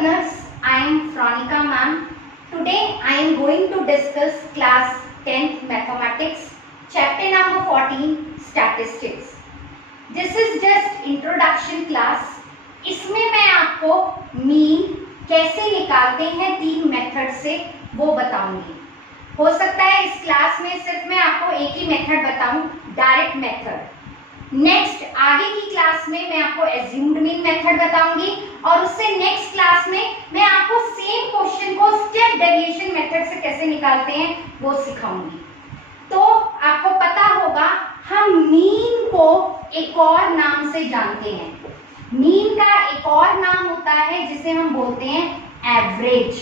learners, I am Fronica ma'am. Today I am going to discuss class 10th mathematics, chapter number 14 statistics. This is just introduction class. इसमें मैं आपको mean कैसे निकालते हैं 3 method से वो बताऊंगी. हो सकता है इस क्लास में सिर्फ मैं आपको एक ही मेथड बताऊं, डायरेक्ट मेथड. नेक्स्ट आगे की क्लास में मैं आपको एज्यूम्ड मीन मेथड बताऊंगी और उससे नेक्स्ट क्लास में मैं आपको सेम क्वेश्चन को स्टेप डेविएशन मेथड से कैसे निकालते हैं वो सिखाऊंगी. तो आपको पता होगा हम मीन को एक और नाम से जानते हैं. मीन का एक और नाम होता है जिसे हम बोलते हैं एवरेज.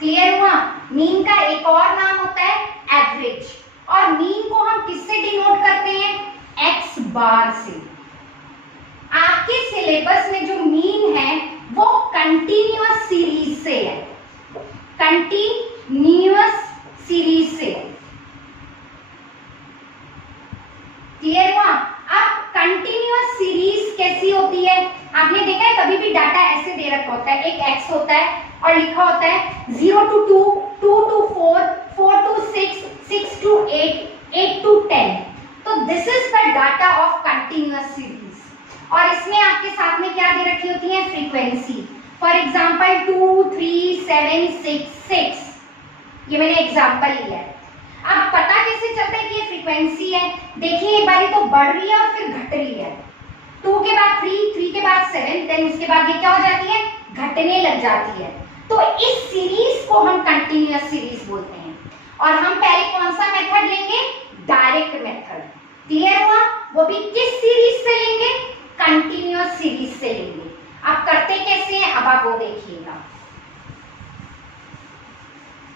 क्लियर हुआ? मीन का एक और नाम होता है एवरेज. और मीन को हम किससे डिनोट करते हैं? एक्स बार से. आपके सिलेबस में जो मीन है वो कंटिन्यूअस सीरीज से है. कंटिन्यूअस सीरीज से. क्लियर हुआ? अब कंटिन्यूअस सीरीज कैसी होती है? आपने देखा है कभी भी डाटा ऐसे दे रखा होता है, एक एक्स होता है और लिखा होता है 0 to 2, 2 to 4, 4 to 6, 6 to 8, 8 to 10. तो this is the data of continuous series. और इसमें आपके साथ में क्या दे रखी होती है? फ्रीक्वेंसी. For example 2, 3, 7, 6, 6. ये मैंने एग्जांपल लिया है. अब पता कैसे चलता है कि ये फ्रीक्वेंसी है? देखिए एक बार तो बढ़ रही है और फिर घट रही है. 2 के बाद 3, 3 के बाद 7, देन उसके बाद ये क्या हो जाती है? घटने लग जाती है. तो इस सीरीज को हम कंटिन्यूअस सीरीज बोलते हैं. और हम पहले कौन सा मेथड लेंगे? Direct method. क्लियर हुआ? वो भी किस सीरीज से लेंगे? कंटिन्यूअस सीरीज से लेंगे. अब करते कैसे हैं अब आप वो देखिएगा.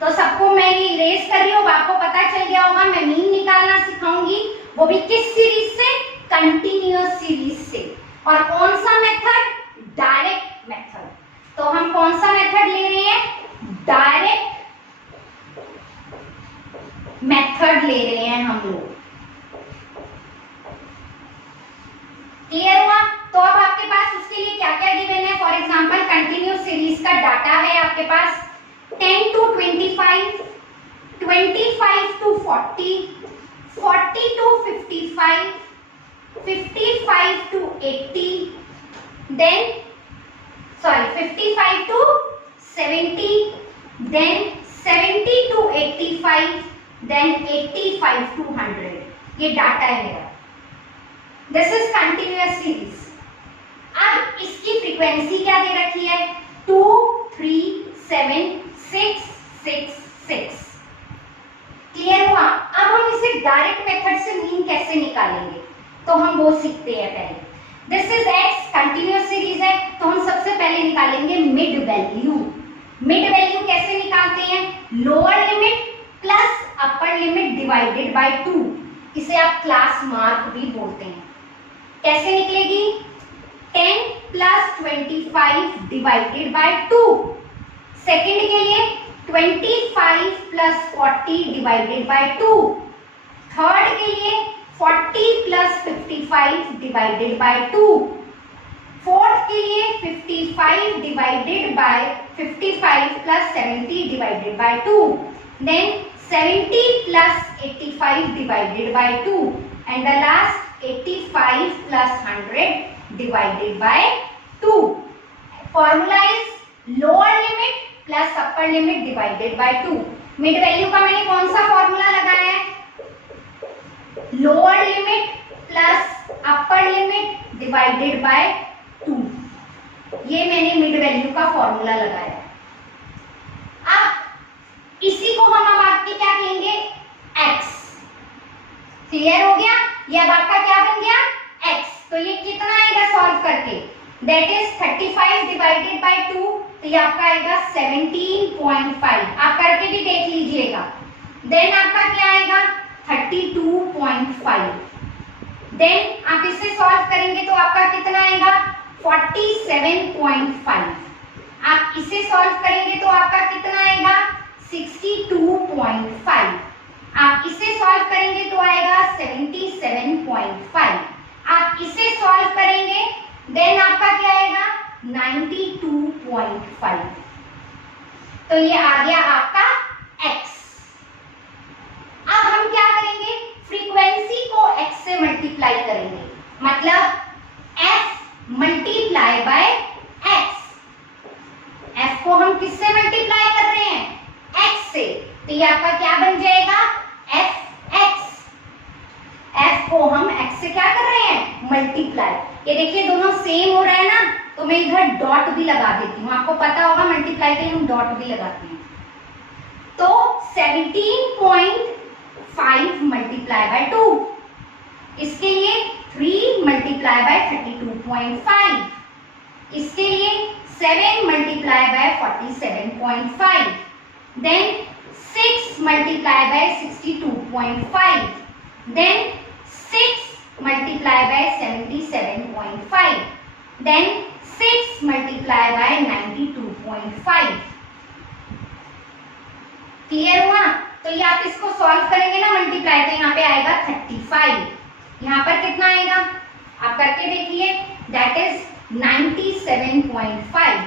तो सबको मैं ये इरेज कर रही हूँ, आपको पता चल गया होगा. मैं मीन निकालना सिखाऊंगी, वो भी किस सीरीज से? कंटिन्यूअस सीरीज से. और कौन सा मेथड? Direct method. तो हम कौन सा मेथड ले रहे हैं? डायरेक्ट मेथड ले रहे हैं हम लोग. क्लियर हुआ? तो अब आपके पास उसके लिए क्या क्या गिवन है? फॉर एग्जांपल कंटिन्यूअस सीरीज का डाटा है आपके पास 10 to 25, 25 to 40, 40 to 55, 55 to 80, then 55 to 70, then 70 to 85, then 85 to 100. ये डाटा है मेरा. This is continuous series. अब इसकी फ्रीक्वेंसी क्या दे रखी है? 2, 3, 7, 6, 6, 6. क्लियर हुआ? अब हम इसे डायरेक्ट मेथड से मीन कैसे निकालेंगे तो हम वो सीखते हैं पहले. This is x, continuous series है, तो हम सबसे पहले निकालेंगे मिड वैल्यू. मिड वैल्यू कैसे निकालते हैं? Lower limit plus upper limit divided by 2. इसे आप क्लास मार्क भी बोलते हैं. कैसे निकलेगी? 10 प्लस 25 डिवाइडेड बाय 2. सेकेंड के लिए 25 प्लस 40 डिवाइडेड बाय 2. थर्ड के लिए 40 प्लस 55 डिवाइडेड बाय 2. फोर्थ के लिए 55 divided by 55 plus 70 divided by 2. Then 70 plus 85 divided by 2. And the last 85 plus 100 divided by 2. Formula is lower limit plus upper limit divided by 2. Mid value का मैंने कौन सा formula लगाया है? Lower limit plus upper limit divided by 2. ये मैंने mid value का formula लगाया. अब इसी को हम अब आपके क्या कहेंगे? x. क्लियर हो गया? ये अब आपका क्या बन गया? x. तो ये कितना आएगा सॉल्व करके? That is 35 divided by 2. तो ये आपका आएगा 17.5. आप करके भी देख लीजिएगा. देन आपका क्या आएगा? 32.5. देन आप इसे सॉल्व करेंगे तो आपका कितना आएगा? 47.5. आप इसे सॉल्व करेंगे तो आपका कितना आएगा? 62.5. आप इसे सॉल्व करेंगे तो आएगा 77.5. आप इसे सॉल्व करेंगे देन आप 92.5। तो ये आ गया आपका x। अब हम क्या करेंगे, फ्रीक्वेंसी को x से मल्टीप्लाई करेंगे, मतलब f multiply by x। f को हम किससे मल्टीप्लाई कर रहे हैं, x से, तो ये आपका क्या बन जाएगा, fx। f को हम x से क्या कर रहे हैं, मल्टीप्लाई। ये देखिए दोनों सेम हो रहा है ना, तो मैं इधर डॉट भी लगा देती हूँ, आपको पता होगा मल्टीप्लाई के लिए हम डॉट भी लगाते हैं। तो 17.5 मल्टीप्लाई बाय 2, इसके लिए 3 मल्टीप्लाई बाय 32.5, इसके लिए 7 multiply by 47.5, then 6 multiply by 62.5, then 6 multiply by 77.5, then 6 multiply by 92.5। Clear हुआ। तो ये आप इसको सॉल्व करेंगे ना मल्टीप्लाई, तो यहाँ पे आएगा 35, यहाँ पर कितना आएगा आप करके देखिए, दैट इज 97.5।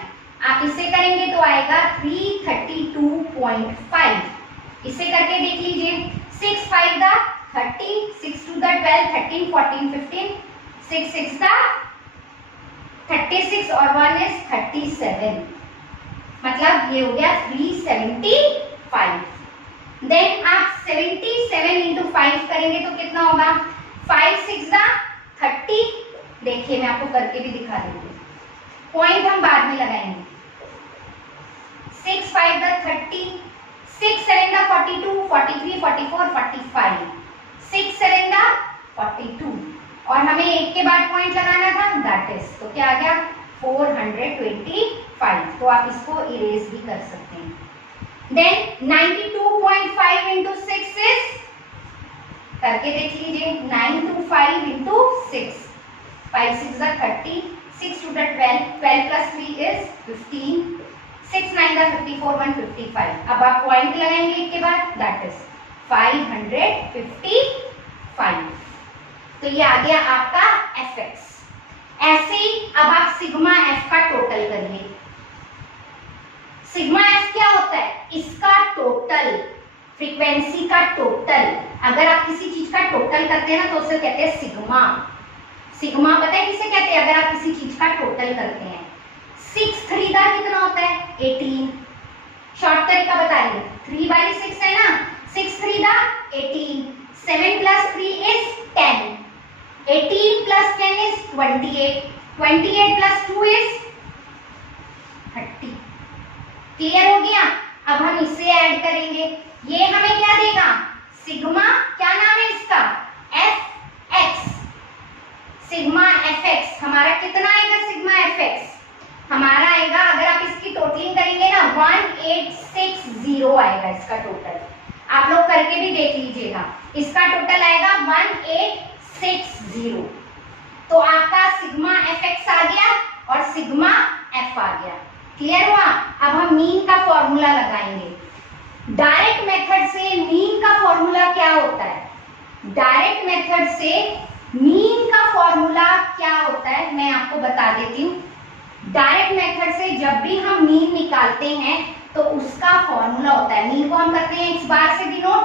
आप इसे करेंगे तो आएगा 332.5। इसे करके देख लीजिए, 6 5 दा 30, 6 2 दा 12, 13 14 15, 6 6 दा 36 और 1 इज 37, मतलब ये हो गया 375। देन आप 77 इंटू 5 करेंगे तो कितना होगा, 5 6 दा 30, देखिए मैं आपको करके भी दिखा दूंगी, पॉइंट हम बाद में लगाएंगे। 6 5 दा 30, 6 7 दा 42, 43 44 45, 6 7 दा 42, और हमें एक के बाद पॉइंट लगाना था, दैट इज, तो क्या आ गया 425। तो आप इसको इरेज भी कर सकते हैं। देन 92.5 इंटू 6 इज, करके देख लीजिए, 925 इंटू 6, 5 6 दा 30, 6 2 दा 12, 12 प्लस 3 इज 15, 6 9 दा 54, 155। अब आप पॉइंट लगाएंगे एक के बाद, दैट इज 555। तो ये आ गया आपका fx। ऐसे ही अब आप सिग्मा f का टोटल करिए। सिग्मा f क्या होता है, इसका टोटल, फ्रीक्वेंसी का टोटल। अगर आप किसी चीज का टोटल करते हैं ना तो उसे कहते हैं सिग्मा। सिग्मा पता है किसे कहते हैं, अगर आप किसी चीज का टोटल करते हैं। 6 3 दा कितना होता है, 18। शॉर्ट तरीका बता रही हूँ, 3 वाली 6 है ना, 6 3 दा 18, 7 plus 3 is 10, 18 plus 10 is 28, 28 plus 2 is 30। Clear हो गया। अब हम इसे ऐड करेंगे, ये हमें क्या देगा, सिग्मा, क्या नाम है इसका, fx। सिग्मा fx हमारा कितना आएगा, सिग्मा fx हमारा आएगा, अगर आप इसकी टोटलिंग करेंगे ना 1860 आएगा इसका टोटल। आप लोग करके भी देख लीजिएगा, इसका टोटल आएगा 1860। तो आपका सिग्मा fx आ गया और सिग्मा f आ गया। क्लियर हुआ। अब हम मीन का फॉर्मूला लगाएंगे। डायरेक्ट मेथड से मीन का फॉर्मूला क्या होता है, डायरेक्ट मेथड से मीन का फॉर्मूला क्या होता है मैं आपको बता देती हूँ। डायरेक्ट मेथड से जब भी हम मीन निकालते हैं तो उसका फॉर्मूला होता है, मीन को हम करते हैं x बार से डिनोट,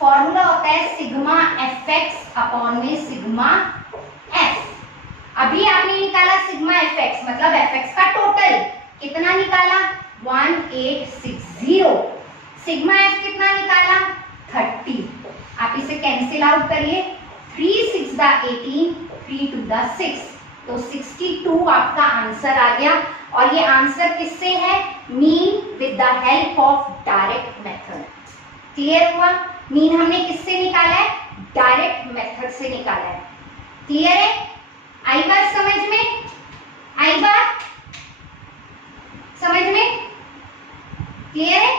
फॉर्मूला होता है सिग्मा fx अपॉन में सिग्मा f। अभी आपने निकाला सिग्मा fx, मतलब fx का टोटल कितना निकाला, 1860। सिग्मा f कितना निकाला, 30। आप इसे कैंसिल आउट करिए, 3 6 दा 18, 3 2 दा 6, तो 62 आपका आंसर आ गया। और ये आंसर किससे है, mean with the help of direct method. Clear हुआ। मीन हमने किससे निकाला है, डायरेक्ट मेथड से निकाला है। क्लियर है, आई बात समझ में, आई बात समझ में, क्लियर है,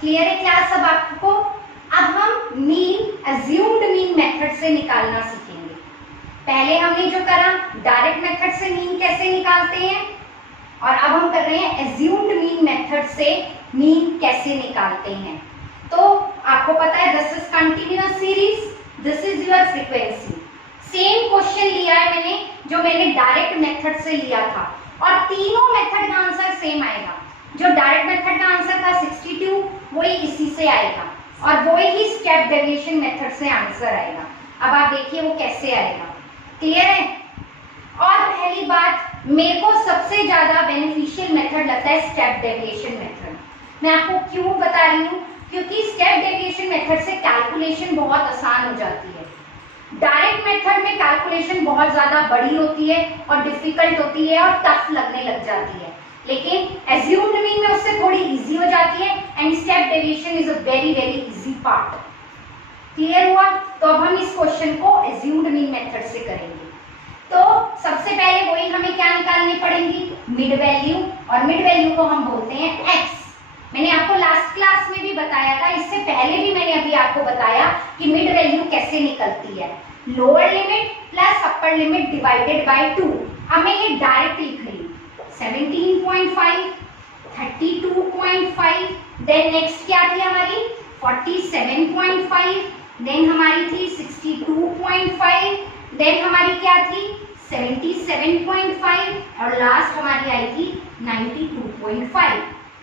क्लियर है क्लास। अब आपको, अब हम मीन, अज्यूम्ड मीन मेथड से निकालना सीखेंगे। पहले हमने जो करा डायरेक्ट मेथड से मीन कैसे निकालते हैं, और अब हम कर रहे हैं अज्यूम्ड मीन मेथड से मीन कैसे निकालते हैं। तो आपको पता है this is continuous series, this is your frequency. Same question लिया है मैंने, जो मैंने डायरेक्ट मेथड से लिया था, और तीनों मेथड का आंसर सेम आएगा। जो डायरेक्ट मेथड का आंसर था 62, वही इसी से आएगा, और वही स्टेप डेविएशन मेथड से आंसर आएगा। अब आप देखिए वो कैसे आएगा। क्लियर है? और पहली बात, मेरे को सबसे ज्यादा बेनिफिशियल मेथड लगता है स्टेप डेविएशन मेथड। मैं आपको क्यों बता रही हूँ, क्योंकि स्टेप डेविएशन मेथड से कैलकुलेशन बहुत आसान हो जाती है। डायरेक्ट मेथड में कैलकुलेशन बहुत ज्यादा बड़ी होती है और डिफिकल्ट होती है और टफ लगने लग जाती है, लेकिन एज्यूम्ड मीन में उससे थोड़ी इजी हो जाती है, and step deviation is a very very easy part. Clear हुआ? तो अब हम इस क्वेश्चन को एज्यूम्ड मीन मेथड से करेंगे। तो सबसे पहले वही हमें क्या निकालनी पड़ेगी, मिड वैल्यू, और मिड वैल्यू को हम बोलते हैं x। मैंने आपको लास्ट क्लास में भी बताया था, इससे पहले भी मैंने अभी आपको बताया कि मिड वैल्यू कैसे निकलती है, lower limit plus upper limit divided by 2। अब मैं ये डायरेक्ट लिख रही हूँ 17.5, 32.5, देन नेक्स्ट क्या थी हमारी 47.5, देन हमारी थी 62.5, देन हमारी क्या थी 77.5, और लास्ट हमारी आई थी 92.5।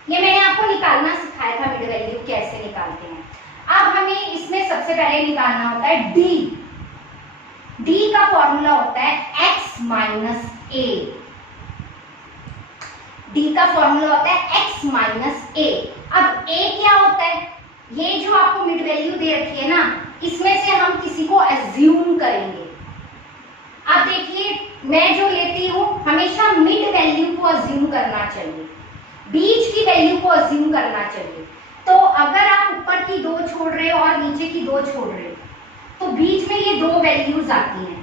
ये मैंने आपको निकालना सिखाया था मिड वैल्यू कैसे निकालते हैं। अब हमें इसमें सबसे पहले निकालना होता है डी। डी का फॉर्मूला होता है x माइनस ए। डी का फॉर्मूला होता है x माइनस ए। अब a क्या होता है, ये जो आपको मिड वैल्यू दे रखी है ना, इसमें से हम किसी को एज्यूम करेंगे। अब देखिए, मैं जो लेती हूं हमेशा मिड वैल्यू को एज्यूम करना चाहिए, बीच की वैल्यू को एज्यूम करना चाहिए। तो अगर आप ऊपर की दो छोड़ रहे हो और नीचे की दो छोड़ रहे हो, तो बीच में ये दो वैल्यूज आती हैं।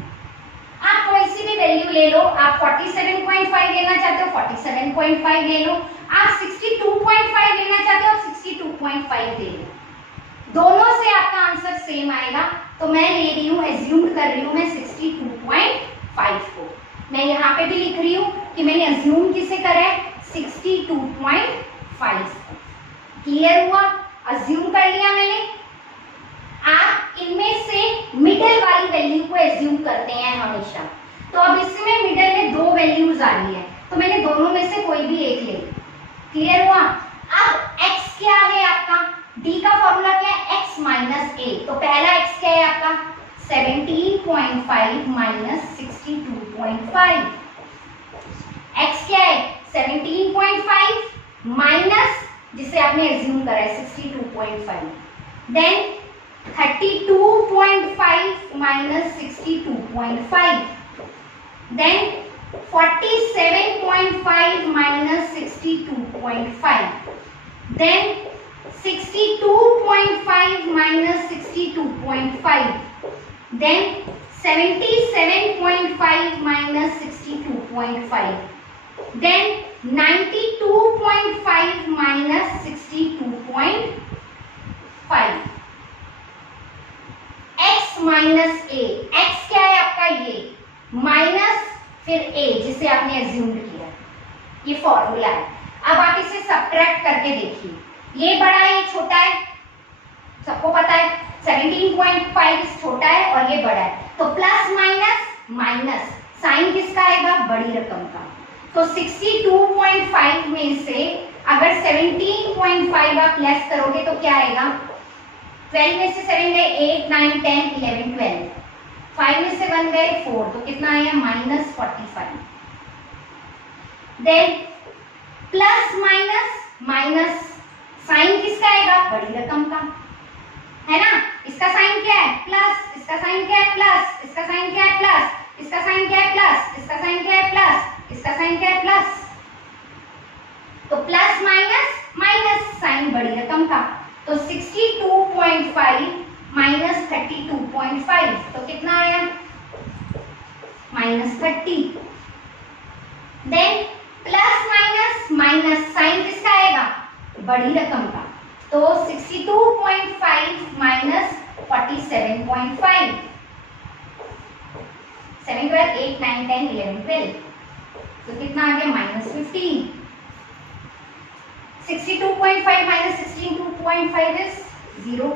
आप कोई सी भी वैल्यू ले लो, आप 47.5 लेना चाहते हो 47.5 ले लो, आप 62.5 लेना चाहते हो 62.5 ले लो, दोनों से आपका आंसर सेम आएगा। तो मैं ले रही हूँ, एज्यूम कर रही हूँ मैं 62.5 को। मैं यहाँ पे भी लिख रही हूँ कि मैंने एज्यूम किसे करा है 62.5। क्लियर हुआ? एज्यूम कर लिया मैंने। आप इनमें से मिडिल वाली वैल्यू को एज्यूम करते हैं हमेशा। तो अब इसमें मिडिल में दो वैल्यूज आ रही है, तो मैंने दोनों में से कोई भी एक ले ली। क्लियर हुआ? अब x क्या है आपका, d का फॉर्मूला क्या है x माइनस ए। तो पहला x क्या है आपका 17.5 माइनस 62.5। x क्या है 17.5 माइनस जिसे आपने एज्यूम करा है 62.5, then 32.5 minus 62.5, then 47.5 minus 62.5, then 62.5 minus 62.5, then 77.5 minus 62.5, then 92.5 minus 62.5. x minus ए, x क्या है आपका ये माइनस फिर a जिसे आपने एज्यूम्ड किया, ये फॉर्मूला है। अब आप इसे सबट्रैक्ट करके देखिए, ये बड़ा है ये छोटा है, सबको पता है 17.5 छोटा है और ये बड़ा है, तो प्लस माइनस माइनस साइन किसका आएगा बड़ी रकम का। तो 62.5 में से अगर 17.5 आप लेस करोगे तो क्या आएगा, 12 में से 7 गए 8 9 10 11 12, 5 में से 1 गए 4, तो कितना आया -45। Then plus minus minus sign किसका आएगा बड़ी रकम का, है ना। इसका साइन क्या है प्लस, इसका साइन क्या है प्लस, इसका साइन क्या है प्लस, इसका साइन क्या है प्लस, इसका साइन क्या है प्लस, इसका साइन क्या है प्लस। तो प्लस माइनस माइनस साइन बड़ी रकम का, तो 62.5 माइनस 32.5 तो कितना आया -30। Then plus minus minus sign किसका आएगा बड़ी रकम का, तो 62.5 माइनस 47.5, 7 12 8 9 10 11 12, तो कितना आ गया -15। 62.5 minus 62.5 is 0.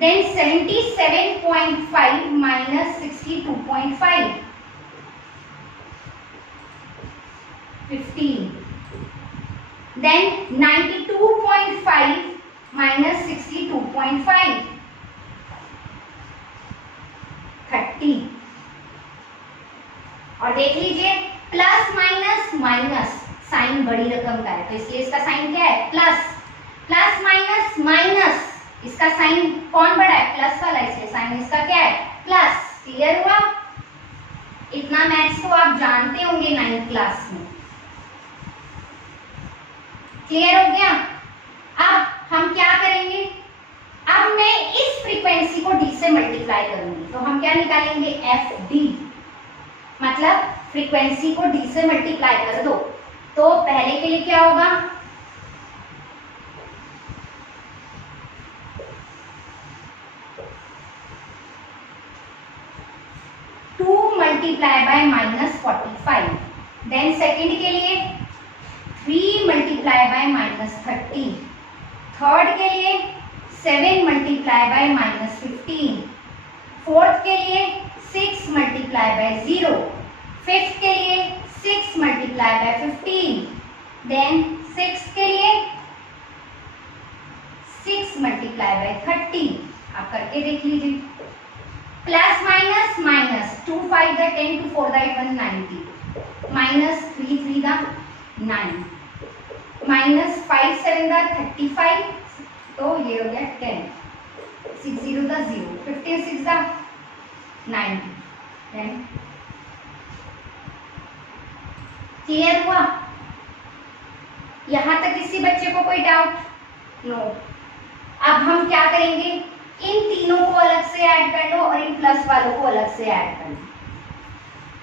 Then 77.5 minus 62.5. 15. Then 92.5 minus 62.5, 30. और देख लीजिए प्लस माइनस माइनस, साइन बड़ी रकम का है तो इसलिए इसका साइन क्या है प्लस, प्लस माइनस माइनस, इसका साइन कौन बड़ा है प्लस वाला, इसलिए साइन इसका क्या है प्लस। क्लियर हुआ? इतना मैथ्स तो आप जानते होंगे 9th क्लास में। क्लियर हो गया? अब हम क्या करेंगे, अब मैं इस फ्रीक्वेंसी को डी से मल्टीप्लाई करूंगी तो हम क्या निकालेंगे एफ डी, मतलब फ्रीक्वेंसी को डी से मल्टीप्लाई कर दो तो पहले के लिए क्या होगा, मल्टीप्लाई बाय -45, देन सेकंड के लिए 3 मल्टीप्लाई बाय -30, थर्ड के लिए 7 मल्टीप्लाई बाय -15, फोर्थ के लिए 6 मल्टीप्लाई बाय 0, फिफ्थ के लिए 6 मल्टीप्लाई बाय 15, देन सिक्स के लिए 6 मल्टीप्लाई बाय 30। आप करके देख लीजिए, plus minus minus, 2 5 the 10, 2 4 the 8 190, minus 3 3 the 9, minus 5 7 the 35, तो ये हो गया 10, 6 0 द 0, 15 6 द 90, 10। क्लियर हुआ? यहां तक किसी बच्चे को कोई डाउट? नो। अब हम क्या करेंगे, इन तीनों को अलग से ऐड कर लो और इन प्लस वालों को अलग से ऐड कर लो,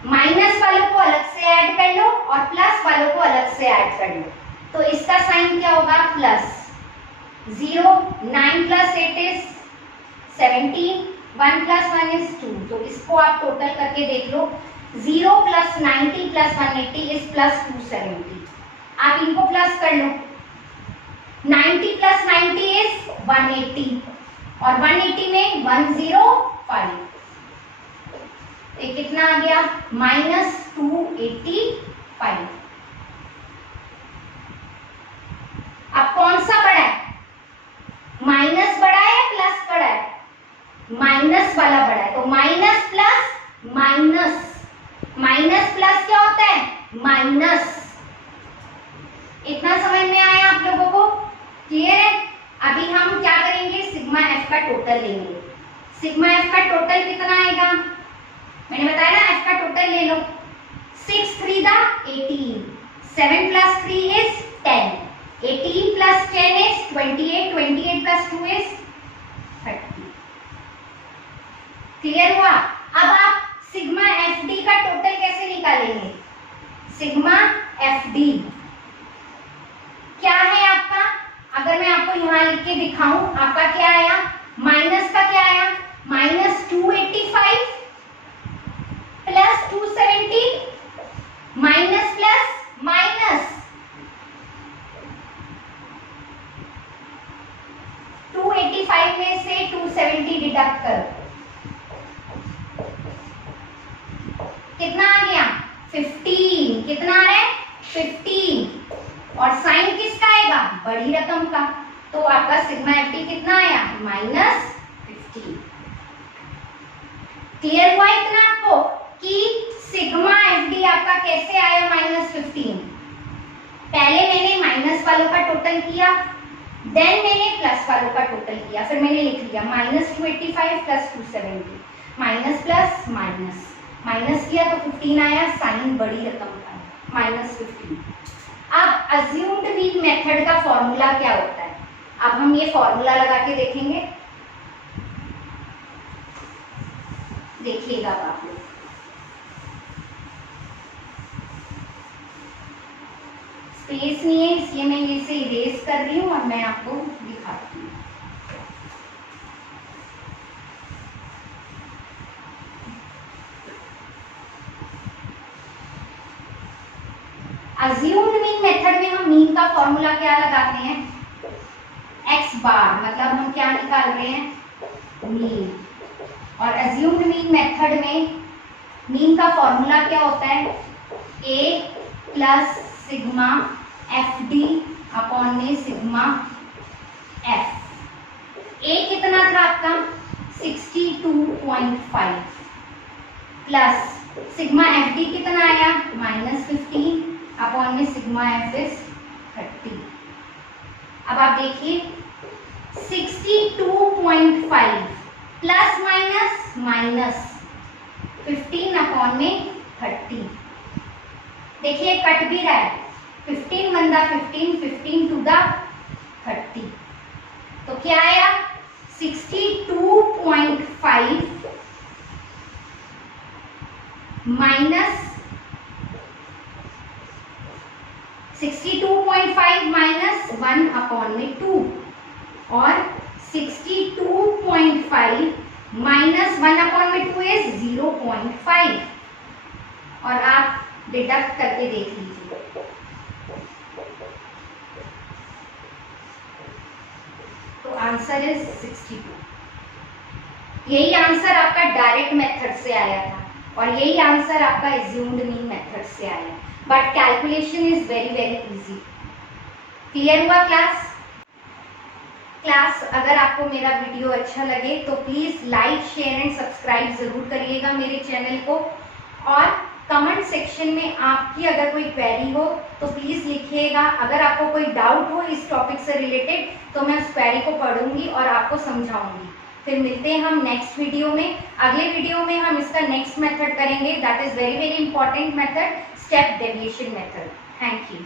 माइनस वालों को अलग से ऐड कर लो और प्लस वालों को अलग से ऐड कर लो। तो इसका साइन क्या होगा plus, 0, 9 plus 8 is 17, 1 plus 1 is 2, तो इसको आप टोटल करके देख लो, 0 प्लस 90 प्लस 180 इज प्लस 270। आप इनको प्लस कर लो, 90 प्लस 90 इज 180 और 180 में 105, ये कितना आ गया -285। अब कौन सा बड़ा है, माइनस बड़ा है या प्लस बड़ा है, माइनस वाला बड़ा है, तो minus plus minus, minus plus क्या होता है माइनस। इतना समझ में आया आप लोगों को? क्लियर है? अभी हम क्या करेंगे, सिग्मा एफ का टोटल लेंगे। सिग्मा एफ का टोटल कितना आएगा, मैंने बताया ना एफ का टोटल ले लो, 6 3 the 18, 7 plus 3 is 10, 18 plus 10 is 28, 28 plus 2 is 30। Clear हुआ? अब आप सिग्मा एफ डी का टोटल कैसे निकालेंगे, सिग्मा एफ डी क्या है आपका, अगर मैं आपको यहां लिख के दिखाऊं, आपका क्या आया, माइनस का क्या आया -285 प्लस 270 माइनस प्लस माइनस, 285 में से 270 डिडक्ट करो, कितना आ गया 15, कितना आ रहा है 15, और साइन किसका आएगा बड़ी रकम का, तो आपका सिग्मा एफ डी कितना आया -15। क्लियर हुआ इतना आपको कि सिग्मा एफ डी आपका कैसे आया -15। पहले मैंने माइनस वालों का टोटल किया, देन मैंने प्लस वालों का टोटल किया, फिर मैंने लिख लिया -285 plus 270, minus plus minus, minus किया तो 15 आया, साइन बड़ी रकम का -15। अब अज्यूम्ड मीन मेथड का फॉर्मूला क्या होता है, अब हम ये फॉर्मूला लगा के देखेंगे, देखिएगा आप लोग। स्पेस नहीं है इसलिए मैं ये से इरेज कर रही हूं और मैं आपको दिखाती हूँ। अज्यूम्ड मीन मेथड में हम मीन का फॉर्मूला क्या लगाते हैं, x बार, मतलब हम क्या निकाल रहे हैं मीन, और अज्यूम्ड मीन मेथड में मीन का फॉर्मूला क्या होता है a plus sigma F D upon में सिग्मा एफ। ए कितना था आपका 62.5 प्लस सिग्मा एफ डी कितना आया -15 अपॉन में सिग्मा एफ इज 30। अब आप देखिए 62.5 प्लस माइनस 15 अपॉन में 30। देखिए कट भी रहा है 15 बंदा 15 टू द 30 तो क्या आया 62.5 माइनस 62.5 माइनस 1 अपॉन में 2 और 62.5 माइनस 1 अपॉन में 2 इज 0.5 और आप डिडक्ट करके देख लीजिए। तो आंसर इज 62। यही आंसर आपका डायरेक्ट मेथड से आया था और यही आंसर आपका एज्यूम्ड मीन मेथड से आया, but calculation is very very easy. Clear हुआ क्लास? अगर आपको मेरा वीडियो अच्छा लगे तो please like share and subscribe जरूर करिएगा मेरे चैनल को, और कमेंट सेक्शन में आपकी अगर कोई क्वेरी हो तो प्लीज लिखिएगा। अगर आपको कोई डाउट हो इस टॉपिक से रिलेटेड तो मैं उस क्वेरी को पढ़ूंगी और आपको समझाऊंगी। फिर मिलते हैं हम नेक्स्ट वीडियो में। अगले वीडियो में हम इसका नेक्स्ट मेथड करेंगे, that is very very important method, step deviation method. Thank you.